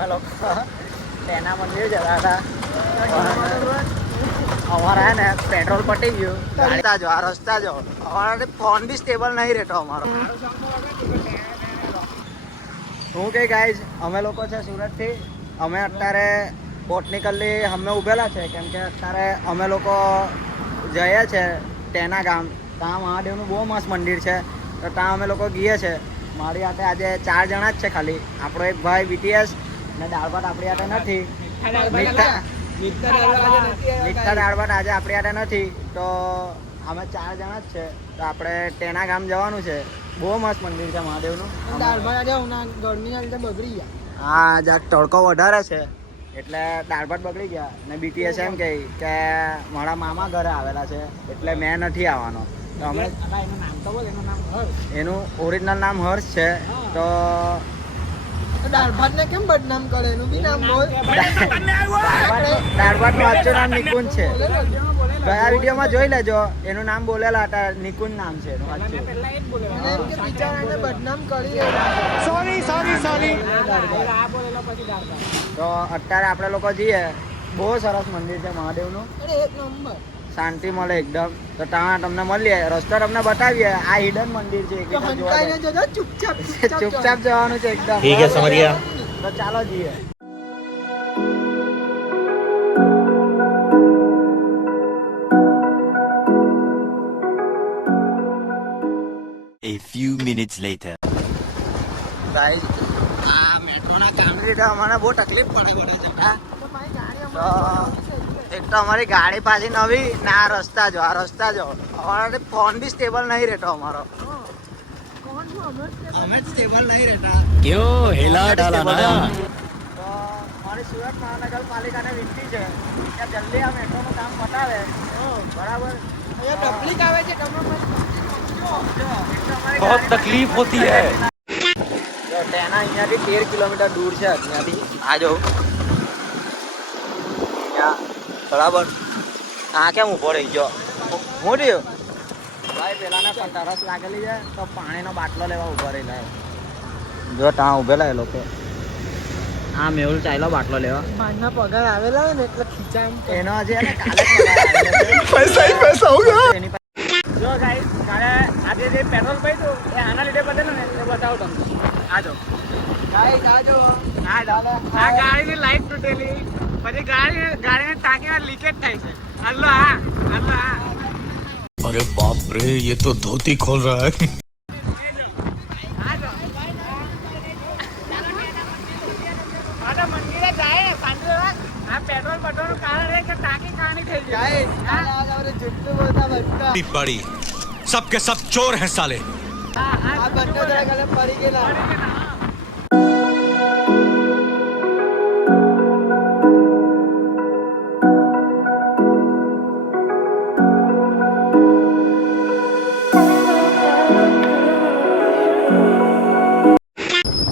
અમે લોકો તેના મંદિર જતા હતા. અમારે હે ને પેટ્રોલ પટી ગયું. રસ્તા જો આ રસ્તા જો અમારે ફોન બી સ્ટેબલ નહીં રહેતો અમારો. શું કે ગાઈઝ અમે લોકો છે સુરતથી. અમે અત્યારે બોટનિકલી અમે ઊભેલા છે કેમ કે અત્યારે અમે લોકો જઈએ છે તેના ગામ. ત્યાં મહાદેવનું બહુ મસ્ત મંદિર છે તો ત્યાં અમે લોકો ગઈએ છે. મારી હાથે આજે 4 જણા જ છે ખાલી. આપણો એક ભાઈ BTS ને દાળ ભાત આપણી હાથે નથી. મીઠા દાળ ભાત આજે આપણી હાથે નથી તો અમે 4 જણા જ છે. તો આપણે તેના ગામ જવાનું છે. બહુ મસ્ત મંદિર છે મહાદેવનું. દાળ ભાત આજે ગરમીના લીધે બગડી ગયા. હા જ્યાં તડકો વધારે છે એટલે દાળ ભાત બગડી ગયા. ને BTS એમ કહે કે મારા મામા ઘરે આવેલા છે એટલે મેં નથી આવવાનો. તો અમે એનું નામ તો બોલ. એનું નામ હર્ષ. એનું ઓરિજિનલ નામ હર્ષ છે. તો દાળ ભાત ને કેમ બદનામ કરે? એનું બી નામ બોલ. દાળ ભાતનું સાચું નામ નિકુંજ છે. ગયા વિડીયોમાં જોઈ લેજો એનું નામ બોલેલા હતા. નિકુંજ નામ છે એનું સાચું. અને એમ કે બિચારાને બદનામ કરી રહ્યા. સોરી. તો અત્યારે આપણે લોકો જઈએ. બહુ સરસ મંદિર છે મહાદેવનું. અરે એક નંબર. શાંતિ મળે એકદમ. તો ત્યાં તમને મળીએ. રસ્તો તમને બતાવીએ. આ હિડન મંદિર છે તો હંકાઈને જોજો ચૂપચાપ ચૂપચાપ જવાનું છે એકદમ. ઠીક હે સમझ गया. તો ચાલો જઈએ. A few minutes later. Guys આ મેટ્રોના કામને લીધે અમને બહુ તકલીફ પડે જતા. તો એક તો અમારી ગાડી પાછી નવી ને આ રસ્તા જો અમારે ફોન બી સ્ટેબલ નહીં રહેતો અમારો. અમે જ સ્ટેબલ નહીં રહેતા. क्यों हिला डाला ना. તો મારી સુરત મહાનગરપાલિકાને વિનંતી છે કે જલ્દી આ મેટ્રોનું કામ પતાવે. બરાબર. અહીંયા પબ્લિક આવે છે તમે बहुत तकलीफ होती है. તેના અહીંયાથી 13 કિલોમીટર દૂર છે. અહીંયાથી આ જો બરાબર. આ કેમ ઊભો રહી ગયો? હું થયું ભાઈ? પેલાને પણ તરસ લાગેલી છે તો પાણીનો બાટલો લેવા ઊભો રહેલા. જો ત્યાં ઊભેલા એ લોકો. આ મેહુલ ચાલ્યો બાટલો લેવા. મારના પગાર આવેલા હોય ને એટલે ખીચા એમ એનો હજી એને કાલે પૈસા હોગા. જો ગાઈસ કાલે આજે જે પેટ્રોલ પડ્યું એ આના લીધે બદલું ને એ બતાવું તમને. આજો ગાઈસ આજો. આ ગાડીની લાઈટ તૂટેલી. પછી ગાડીની ટાંકીમાં લીકેજ થાય છે. હલ્લો હા. अरे बाप रे ये तो धोती खोल रहा है. મંદિરે જાય સાંજે આ પેટ્રોલ નું કારણ કે ટાંકી ખાની થઈ જાય. જેટલું બધા બધા बड़ी सब के सब चोर हैं साले. આ બંને જરા ગલે પડી ગયેલા.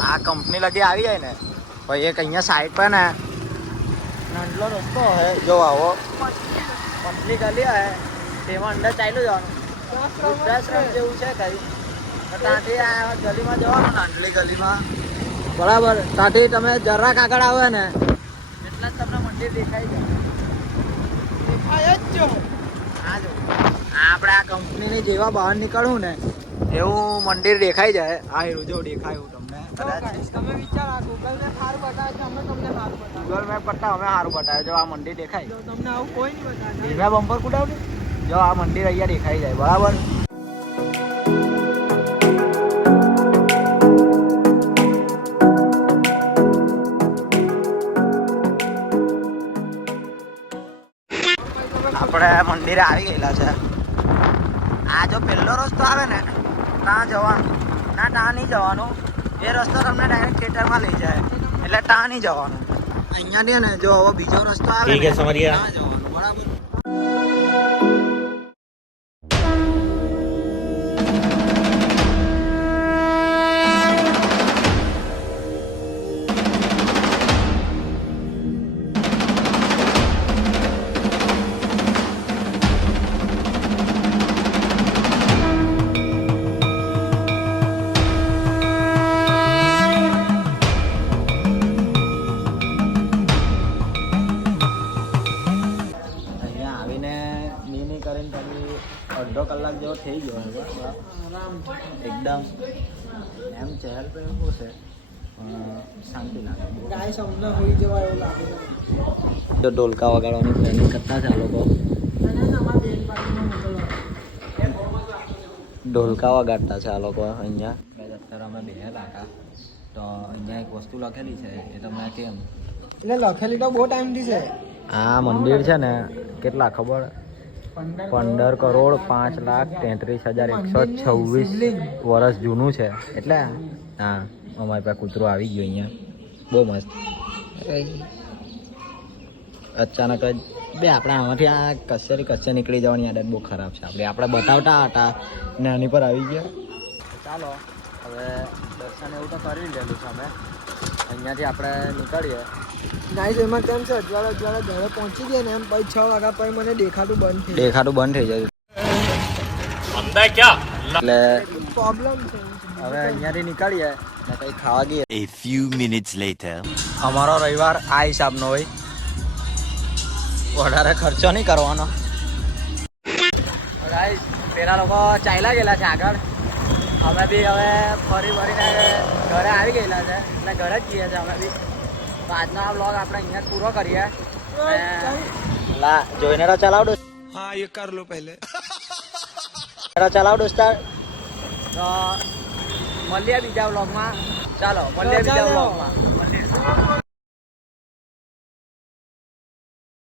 આ કંપની લગી આવી જાય ને પછી એક અહીંયા સાઈડ પર ને નાનલો રસ્તો હે જો આવો પતલી ગલી હે તેમાં અંદર ચાલ્યું જવાનું. વૃદ્ધાશ્રમ જેવું છે કઈ. ત્યાંથી આ ગલીમાં જવાનું નાનલી ગલીમાં. બરાબર. ત્યાંથી તમે જરાક આગળ આવે ને એટલા જ તમને મંદિર દેખાઈ જાય. દેખાય જ જો. આ જો આપણે આ કંપનીની જેવા બહાર નીકળવું ને એવું મંદિર દેખાઈ જાય. આ હીરો જો દેખાય એવું તમને કદાચ. તમે વિચાર આ ગૂગલ મેપ સારું બતાવે છે અમે તમને સારું બતાવે. ગૂગલ મેપ કરતા અમે સારું બતાવે. જો આ મંદિર દેખાય. જો તમને આવું કોઈ નહીં બતાવે. ધીમે બમ્પર કુડાવ ને. જો આ મંદિર અહીંયા દેખાઈ જાય. બરાબર. આપણે મંદિરે આવી ગયેલા છે. આ જો પહેલો રસ્તો આવે ને ત્યાં જવાનું. ના ત્યાં નહીં જવાનું. એ રસ્તો તમને ડાયરેક્ટ થિયેટરમાં લઈ જાય એટલે ત્યાં નહીં જવાનું. અહીંયા ને જો હવે બીજો રસ્તો આવે ઠીક હે સમझ गया. ત્યાં જવાનું. બરાબર. જેવો થઈ ગયો હવે એકદમ એમ ચહેલ પર એવું છે પણ શાંતિ લાગે. ગાઈસ અમને હોઈ જવા એવું લાગે છે. તો ઢોલકા વગાડવાની પ્લાનિંગ કરતા છે આ લોકો. અને અમારા બેન પાર્ટીમાં મોકલવા. ઢોલકા વગાડતા છે આ લોકો અહીંયા. અત્યારે અમે બેહેલા હતા તો અહીંયા એક વસ્તુ લખેલી છે એ તમને કેમ એટલે લખેલી તો બહુ ટાઈમથી છે. આ મંદિર છે ને કેટલા ખબર 15,05,33,126 વર્ષ જૂનું છે. એટલે હા અમારી પાસે કૂતરો આવી ગયો અહીંયા બહુ મસ્ત. અચાનક જ બે આપણે આમાંથી આ કશે નીકળી જવાની આદત બહુ ખરાબ છે આપણે બતાવતા હતા ને આની પર આવી ગયા. ચાલો હવે દર્શન એવું તો કરી લીધેલું છે અમે. અહીંયાથી આપણે નીકળીએ. ગાઈસ એમાં કેમ છે અજવાળા ઘરે પહોંચી ગયા ને એમ પછી 6 વાગ્યા પછી મને દેખાતું બંધ થઈ બંધ થઈ જાય એટલે પ્રોબ્લેમ છે. હવે અહીંયાથી નીકળીએ ને કંઈ ખાવા ગઈએ. A few minutes later. અમારો રવિવાર આ હિસાબનો હોય, વધારે ખર્ચો નહીં કરવાનો. ગાઈસ પેલા લોકો ચાલ્યા ગયેલા છે આગળ, અમે બી હવે ફરી ફરીને ઘરે આવી ગયેલા છે એટલે ઘરે જ જઈએ છીએ અમે બી. તો આજનો આ બ્લોગ આપણે અહીંયા જ પૂરો કરીએ. લા જોઈને તો ચલાવ દોસ્ત. हाँ ये कर लो पहले. ચલાવ દોસ્તાર. તો મળીએ બીજા બ્લોગમાં. ચાલો મળીએ બીજા બ્લોગમાં.